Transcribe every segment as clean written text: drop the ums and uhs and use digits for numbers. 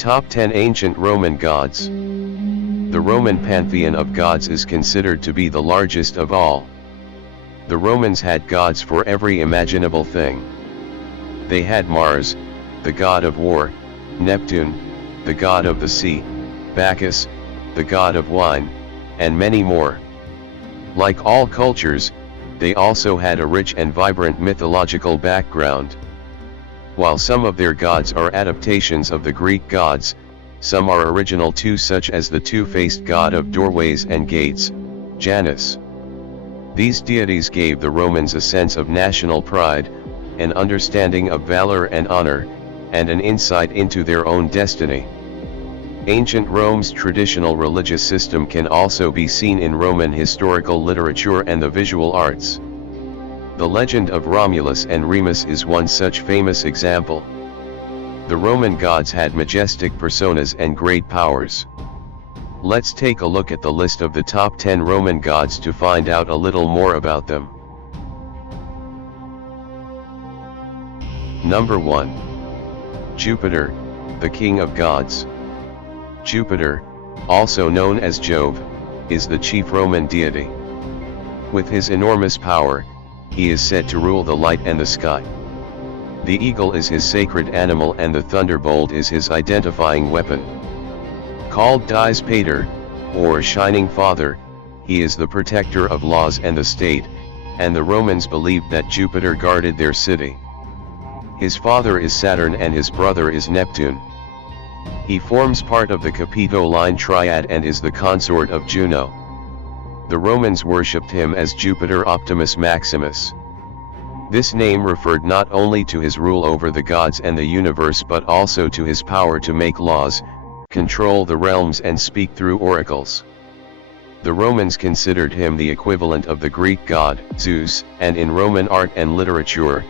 Top 10 Ancient Roman Gods. The Roman pantheon of gods is considered to be the largest of all. The Romans had gods for every imaginable thing. They had Mars, the god of war, Neptune, the god of the sea, Bacchus, the god of wine, and many more. Like all cultures, they also had a rich and vibrant mythological background. While some of their gods are adaptations of the Greek gods, some are original too, such as the two-faced god of doorways and gates, Janus. These deities gave the Romans a sense of national pride, an understanding of valor and honor, and an insight into their own destiny. Ancient Rome's traditional religious system can also be seen in Roman historical literature and the visual arts. The legend of Romulus and Remus is one such famous example. The Roman gods had majestic personas and great powers. Let's take a look at the list of the top 10 Roman gods to find out a little more about them. Number 1. Jupiter, the king of gods. Jupiter, also known as Jove, is the chief Roman deity. With his enormous power, he is said to rule the light and the sky. The eagle is his sacred animal and the thunderbolt is his identifying weapon. Called Dies Pater, or Shining Father, he is the protector of laws and the state, and the Romans believed that Jupiter guarded their city. His father is Saturn and his brother is Neptune. He forms part of the Capitoline triad and is the consort of Juno. The Romans worshipped him as Jupiter Optimus Maximus. This name referred not only to his rule over the gods and the universe but also to his power to make laws, control the realms and speak through oracles. The Romans considered him the equivalent of the Greek god, Zeus, and in Roman art and literature,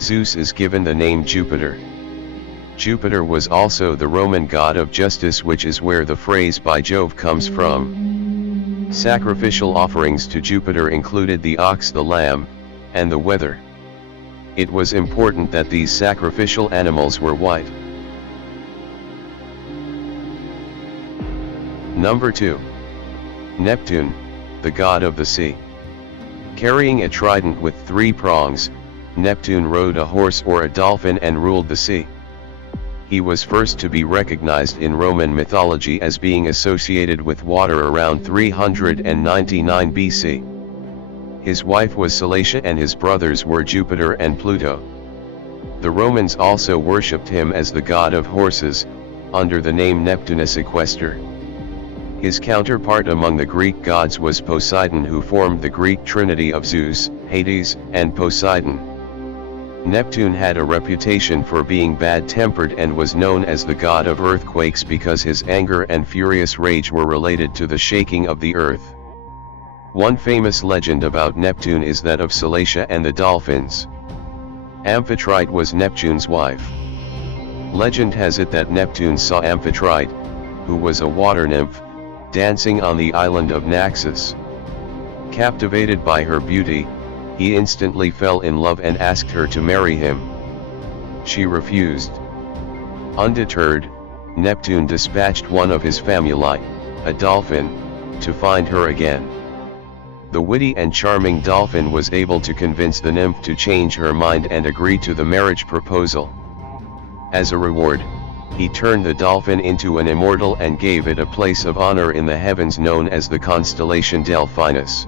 Zeus is given the name Jupiter. Jupiter was also the Roman god of justice, which is where the phrase by Jove comes from. Sacrificial offerings to Jupiter included the ox, the lamb, and the wether. It was important that these sacrificial animals were white. Number 2. Neptune, the god of the sea. Carrying a trident with 3 prongs, Neptune rode a horse or a dolphin and ruled the sea. He was first to be recognized in Roman mythology as being associated with water around 399 BC. His wife was Cilicia and his brothers were Jupiter and Pluto. The Romans also worshipped him as the god of horses, under the name Neptunus Equester. His counterpart among the Greek gods was Poseidon, who formed the Greek trinity of Zeus, Hades, and Poseidon. Neptune had a reputation for being bad-tempered and was known as the god of earthquakes because his anger and furious rage were related to the shaking of the earth. One famous legend about Neptune is that of Cilicia and the dolphins. Amphitrite was Neptune's wife. Legend has it that Neptune saw Amphitrite, who was a water nymph, dancing on the island of Naxos. Captivated by her beauty, he instantly fell in love and asked her to marry him. She refused. Undeterred, Neptune dispatched one of his famuli, a dolphin, to find her again. The witty and charming dolphin was able to convince the nymph to change her mind and agree to the marriage proposal. As a reward, he turned the dolphin into an immortal and gave it a place of honor in the heavens known as the constellation Delphinus.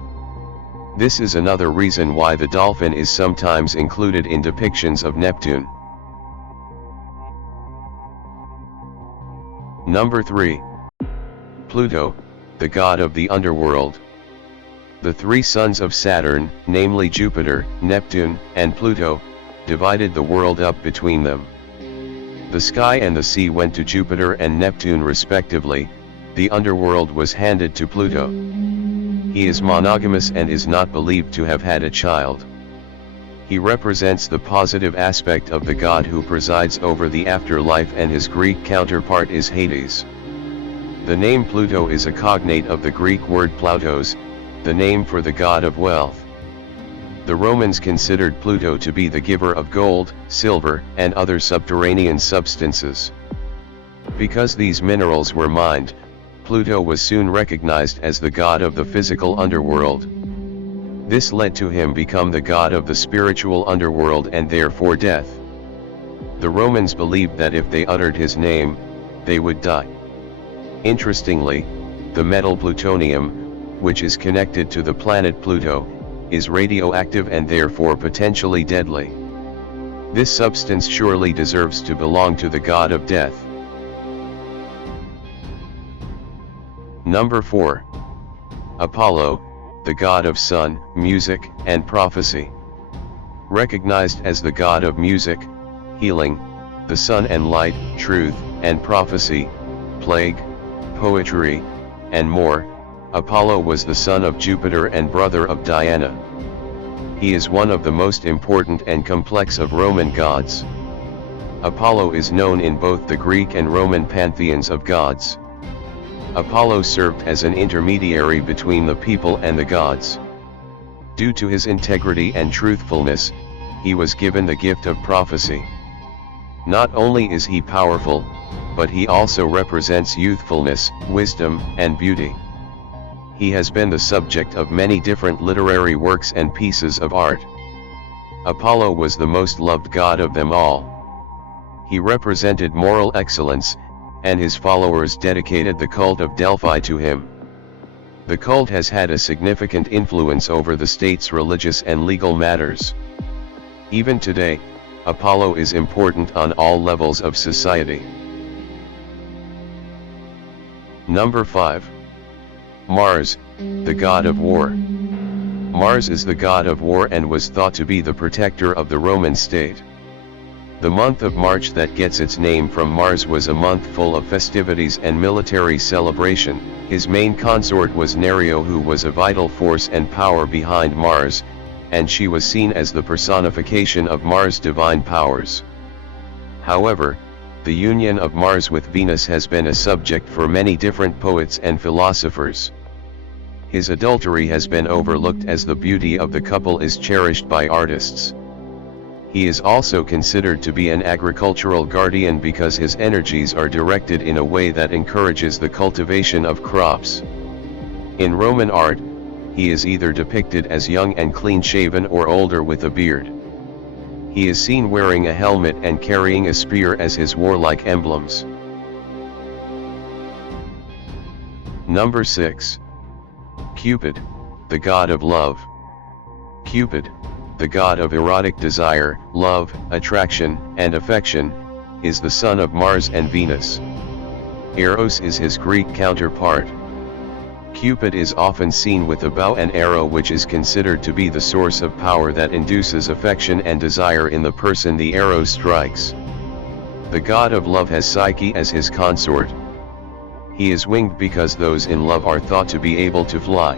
This is another reason why the dolphin is sometimes included in depictions of Neptune. Number 3. Pluto, the god of the underworld. The 3 sons of Saturn, namely Jupiter, Neptune, and Pluto, divided the world up between them. The sky and the sea went to Jupiter and Neptune respectively. The underworld was handed to Pluto. He is monogamous and is not believed to have had a child. He represents the positive aspect of the god who presides over the afterlife, and his Greek counterpart is Hades. The name Pluto is a cognate of the Greek word plautos, the name for the god of wealth. The Romans considered Pluto to be the giver of gold, silver, and other subterranean substances. Because these minerals were mined, Pluto was soon recognized as the god of the physical underworld. This led to him become the god of the spiritual underworld and therefore death. The Romans believed that if they uttered his name, they would die. Interestingly, the metal plutonium, which is connected to the planet Pluto, is radioactive and therefore potentially deadly. This substance surely deserves to belong to the god of death. Number 4. Apollo, the god of sun, music, and prophecy. Recognized as the god of music, healing, the sun and light, truth, and prophecy, plague, poetry, and more, Apollo was the son of Jupiter and brother of Diana. He is one of the most important and complex of Roman gods. Apollo is known in both the Greek and Roman pantheons of gods. Apollo served as an intermediary between the people and the gods. Due to his integrity and truthfulness, he was given the gift of prophecy. Not only is he powerful, but he also represents youthfulness, wisdom, and beauty. He has been the subject of many different literary works and pieces of art. Apollo was the most loved god of them all. He represented moral excellence, and his followers dedicated the cult of Delphi to him. The cult has had a significant influence over the state's religious and legal matters. Even today, Apollo is important on all levels of society. Number 5. Mars, the god of war. Mars is the god of war and was thought to be the protector of the Roman state. The month of March that gets its name from Mars was a month full of festivities and military celebration. His main consort was Nerio, who was a vital force and power behind Mars, and she was seen as the personification of Mars' divine powers. However, the union of Mars with Venus has been a subject for many different poets and philosophers. His adultery has been overlooked as the beauty of the couple is cherished by artists. He is also considered to be an agricultural guardian because his energies are directed in a way that encourages the cultivation of crops. In Roman art, he is either depicted as young and clean-shaven or older with a beard. He is seen wearing a helmet and carrying a spear as his warlike emblems. Number 6. Cupid, the god of love. Cupid, the god of erotic desire, love, attraction, and affection, is the son of Mars and Venus. Eros is his Greek counterpart. Cupid is often seen with a bow and arrow, which is considered to be the source of power that induces affection and desire in the person the arrow strikes. The god of love has Psyche as his consort. He is winged because those in love are thought to be able to fly.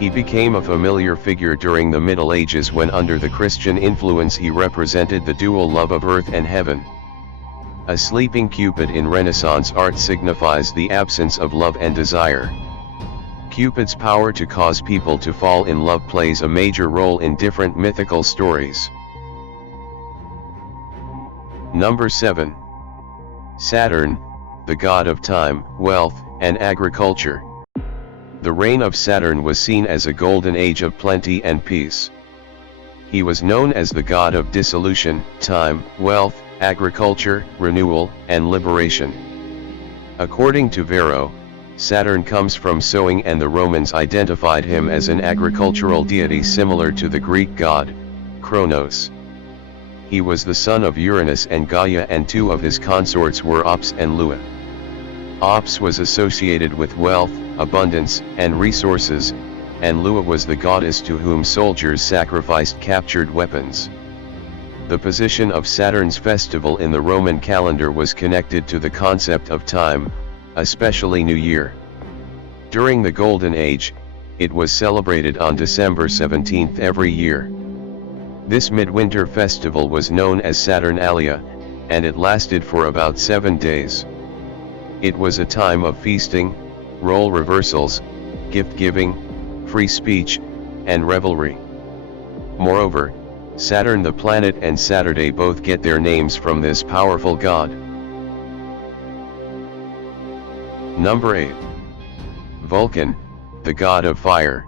He became a familiar figure during the Middle Ages when under the Christian influence he represented the dual love of earth and heaven. A sleeping Cupid in Renaissance art signifies the absence of love and desire. Cupid's power to cause people to fall in love plays a major role in different mythical stories. Number 7. Saturn, the god of time, wealth, and agriculture. The reign of Saturn was seen as a golden age of plenty and peace. He was known as the god of dissolution, time, wealth, agriculture, renewal, and liberation. According to Varro, Saturn comes from sowing, and the Romans identified him as an agricultural deity similar to the Greek god, Kronos. He was the son of Uranus and Gaia, and two of his consorts were Ops and Lua. Ops was associated with wealth, abundance, and resources, and Lua was the goddess to whom soldiers sacrificed captured weapons. The position of Saturn's festival in the Roman calendar was connected to the concept of time, especially New Year. During the Golden Age, it was celebrated on December 17 every year. This midwinter festival was known as Saturnalia, and it lasted for about 7 days. It was a time of feasting, role reversals, gift-giving, free speech, and revelry. Moreover, Saturn the planet and Saturday both get their names from this powerful god. Number 8. Vulcan, the god of fire.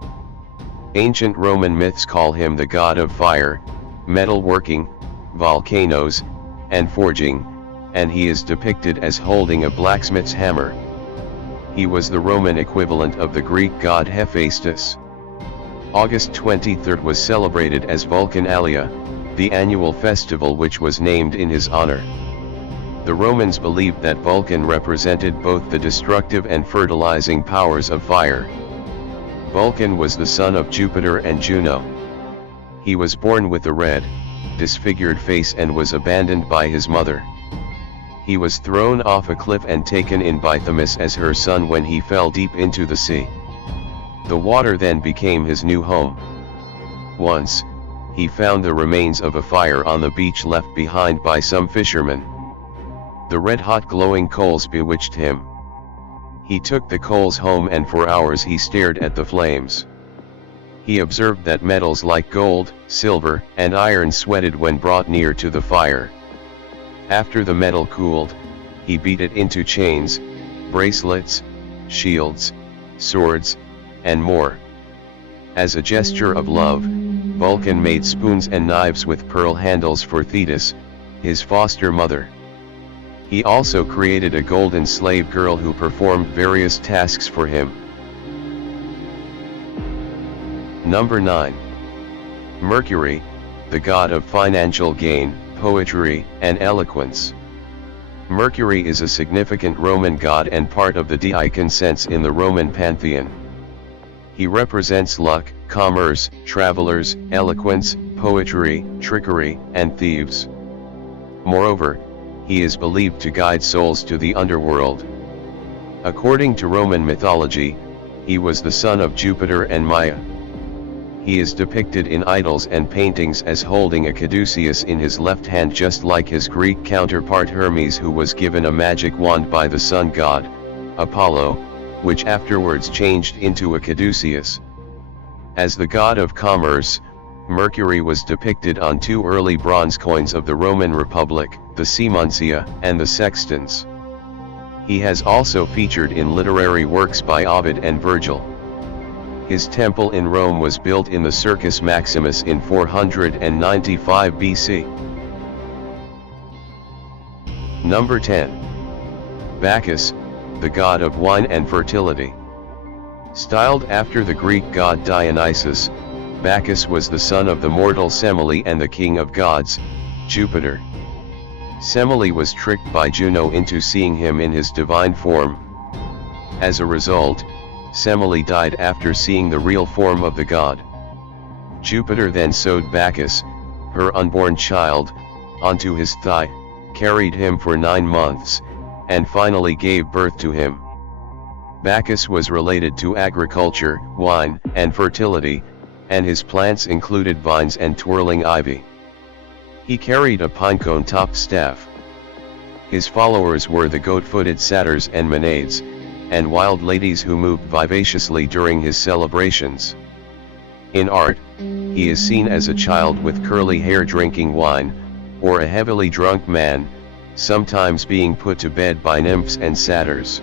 Ancient Roman myths call him the god of fire, metalworking, volcanoes, and forging, and he is depicted as holding a blacksmith's hammer. He was the Roman equivalent of the Greek god Hephaestus. August 23rd was celebrated as Vulcanalia, the annual festival which was named in his honor. The Romans believed that Vulcan represented both the destructive and fertilizing powers of fire. Vulcan was the son of Jupiter and Juno. He was born with a red, disfigured face and was abandoned by his mother. He was thrown off a cliff and taken in by Themis as her son when he fell deep into the sea. The water then became his new home. Once, he found the remains of a fire on the beach left behind by some fishermen. The red-hot glowing coals bewitched him. He took the coals home and for hours he stared at the flames. He observed that metals like gold, silver, and iron sweated when brought near to the fire. After the metal cooled, he beat it into chains, bracelets, shields, swords, and more. As a gesture of love, Vulcan made spoons and knives with pearl handles for Thetis, his foster mother. He also created a golden slave girl who performed various tasks for him. Number 9. Mercury, the god of financial gain, poetry, and eloquence. Mercury is a significant Roman god and part of the deities sense in the Roman pantheon. He represents luck, commerce, travelers, eloquence, poetry, trickery, and thieves. Moreover, he is believed to guide souls to the underworld. According to Roman mythology, he was the son of Jupiter and Maia. He is depicted in idols and paintings as holding a caduceus in his left hand, just like his Greek counterpart Hermes, who was given a magic wand by the sun god, Apollo, which afterwards changed into a caduceus. As the god of commerce, Mercury was depicted on 2 early bronze coins of the Roman Republic, the Semoncia and the Sextans. He has also featured in literary works by Ovid and Virgil. His temple in Rome was built in the Circus Maximus in 495 BC. Number 10. Bacchus, the god of wine and fertility. Styled after the Greek god Dionysus, Bacchus was the son of the mortal Semele and the king of gods, Jupiter. Semele was tricked by Juno into seeing him in his divine form. As a result, Semele died after seeing the real form of the god. Jupiter then sewed Bacchus, her unborn child, onto his thigh, carried him for 9 months, and finally gave birth to him. Bacchus was related to agriculture, wine, and fertility, and his plants included vines and twirling ivy. He carried a pinecone-topped staff. His followers were the goat-footed satyrs and Maenades, and wild ladies who moved vivaciously during his celebrations. In art, he is seen as a child with curly hair drinking wine, or a heavily drunk man, sometimes being put to bed by nymphs and satyrs.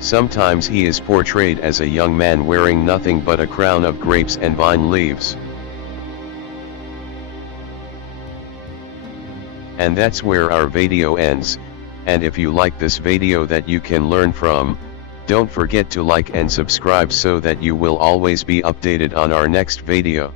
Sometimes he is portrayed as a young man wearing nothing but a crown of grapes and vine leaves. And that's where our video ends, and if you like this video that you can learn from, don't forget to like and subscribe so that you will always be updated on our next video.